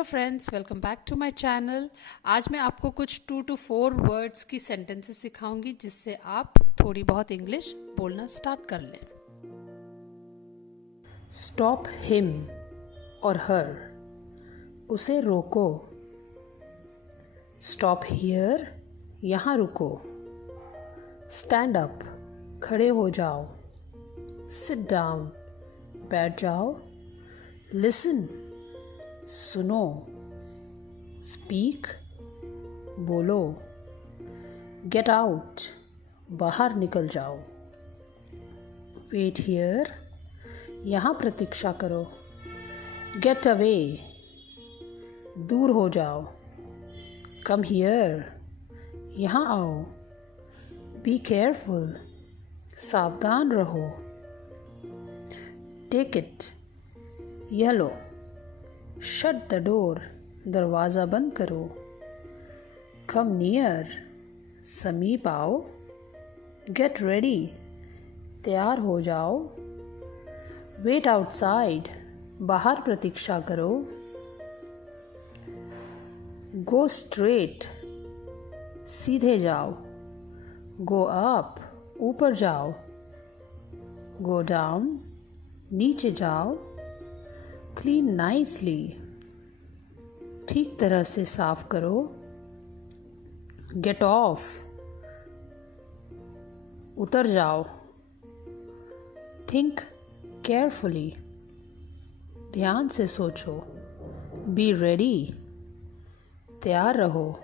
Hello friends, welcome back to my channel. आज मैं आपको कुछ 2 to 4 वर्ड्स की सेंटेंसेस सिखाऊंगी जिससे आप थोड़ी बहुत इंग्लिश बोलना स्टार्ट कर लें। स्टॉप हिम और हर, उसे रोको। स्टॉप हियर, यहाँ रुको। स्टैंड अप, खड़े हो जाओ। सिट डाउन, बैठ जाओ। लिसन, सुनो। स्पीक, बोलो। गेट आउट, बाहर निकल जाओ। वेट हियर, यहाँ प्रतीक्षा करो। गेट अवे, दूर हो जाओ। कम हियर, यहाँ आओ। बी केयरफुल, सावधान रहो। टेक इट, यह लो। शट द डोर, दरवाज़ा बंद करो। कम नियर, समीप आओ। गेट रेडी, तैयार हो जाओ। वेट आउटसाइड, बाहर प्रतीक्षा करो। गो स्ट्रेट, सीधे जाओ। गो अप, ऊपर जाओ। गो डाउन, नीचे जाओ। क्लीन नाइसली, ठीक तरह से साफ करो। गेट ऑफ, उतर जाओ। थिंक केयरफुली, ध्यान से सोचो। बी रेडी, तैयार रहो।